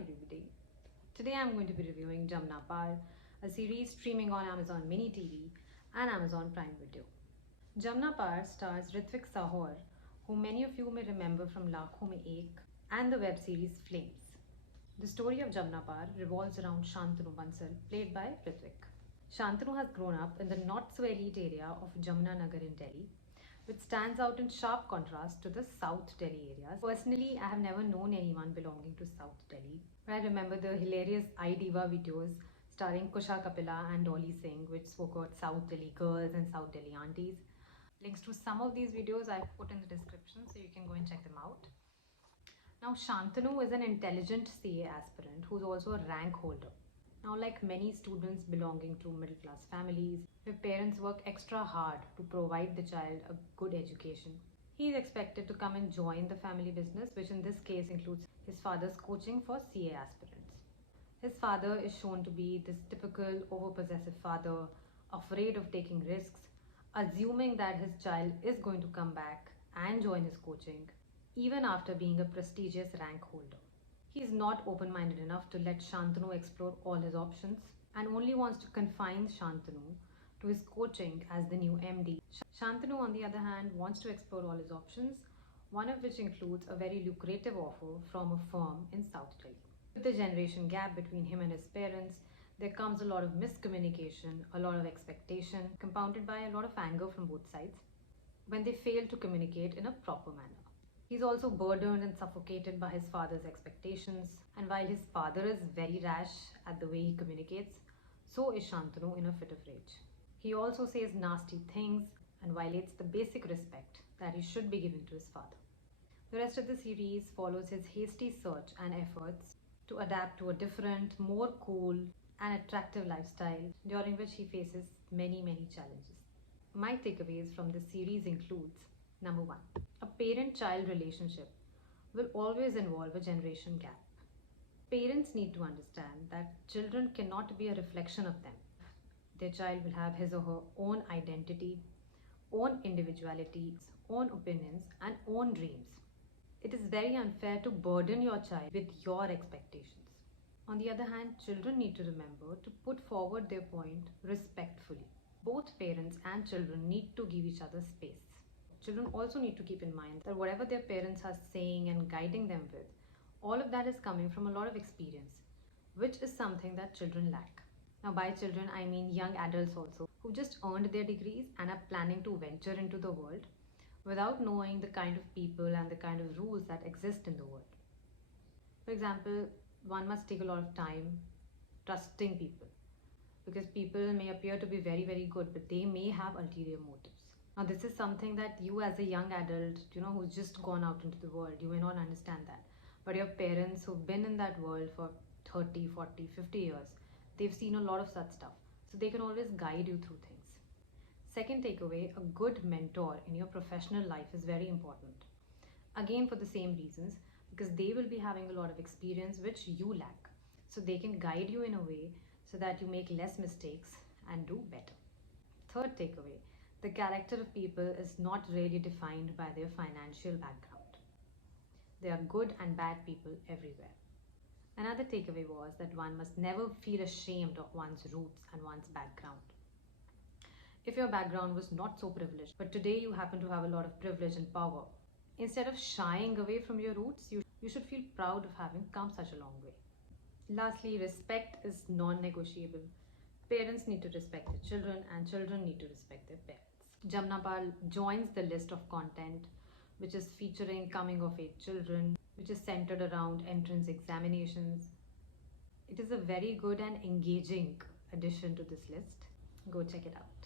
everybody. Today I'm going to be reviewing JamnaPAAR, a series streaming on Amazon Mini TV and Amazon Prime Video. JamnaPAAR stars Ritvik Sahor, who many of you may remember from Lakhon Mein Ek and the web series Flames. The story of JamnaPAAR revolves around Shantanu Bansal, played by Ritvik. Shantanu has grown up in the not-so-elite area of Jamnagar in Delhi, which stands out in sharp contrast to the South Delhi areas. Personally, I have never known anyone belonging to South Delhi, but I remember the hilarious iDiva videos starring Kusha Kapila and Dolly Singh, which spoke about South Delhi girls and South Delhi aunties. Links to some of these videos I've put in the description, so you can go and check them out. Now, Shantanu is an intelligent CA aspirant who's also a rank holder. Now, like many students belonging to middle-class families, where parents work extra hard to provide the child a good education, he is expected to come and join the family business, which in this case includes his father's coaching for CA aspirants. His father is shown to be this typical overpossessive father, afraid of taking risks, assuming that his child is going to come back and join his coaching, even after being a prestigious rank holder. He is not open-minded enough to let Shantanu explore all his options and only wants to confine Shantanu to his coaching as the new MD. Shantanu, on the other hand, wants to explore all his options, one of which includes a very lucrative offer from a firm in South Delhi. With the generation gap between him and his parents, there comes a lot of miscommunication, a lot of expectation, compounded by a lot of anger from both sides when they fail to communicate in a proper manner. He's also burdened and suffocated by his father's expectations, and while his father is very rash at the way he communicates, so is Shantanu in a fit of rage. He also says nasty things and violates the basic respect that he should be given to his father. The rest of the series follows his hasty search and efforts to adapt to a different, more cool and attractive lifestyle, during which he faces many challenges. My takeaways from this series includes: number 1. A parent-child relationship will always involve a generation gap. Parents need to understand that children cannot be a reflection of them. Their child will have his or her own identity, own individuality, own opinions, and own dreams. It is very unfair to burden your child with your expectations. On the other hand, children need to remember to put forward their point respectfully. Both parents and children need to give each other space. Children also need to keep in mind that whatever their parents are saying and guiding them with, all of that is coming from a lot of experience, which is something that children lack. Now, by children, I mean young adults also, who just earned their degrees and are planning to venture into the world without knowing the kind of people and the kind of rules that exist in the world. For example, one must take a lot of time trusting people, because people may appear to be very good, but they may have ulterior motives. Now, this is something that you as a young adult, who's just gone out into the world, you may not understand that. But your parents who've been in that world for 30, 40, 50 years, they've seen a lot of such stuff. So they can always guide you through things. Second takeaway, a good mentor in your professional life is very important. Again, for the same reasons, because they will be having a lot of experience which you lack. So they can guide you in a way so that you make less mistakes and do better. Third takeaway, the character of people is not really defined by their financial background. There are good and bad people everywhere. Another takeaway was that one must never feel ashamed of one's roots and one's background. If your background was not so privileged, but today you happen to have a lot of privilege and power, instead of shying away from your roots, you should feel proud of having come such a long way. Lastly, respect is non-negotiable. Parents need to respect their children and children need to respect their parents. JamnaPAAR joins the list of content which is featuring coming-of-age children, which is centered around entrance examinations. It is a very good and engaging addition to this list. Go check it out.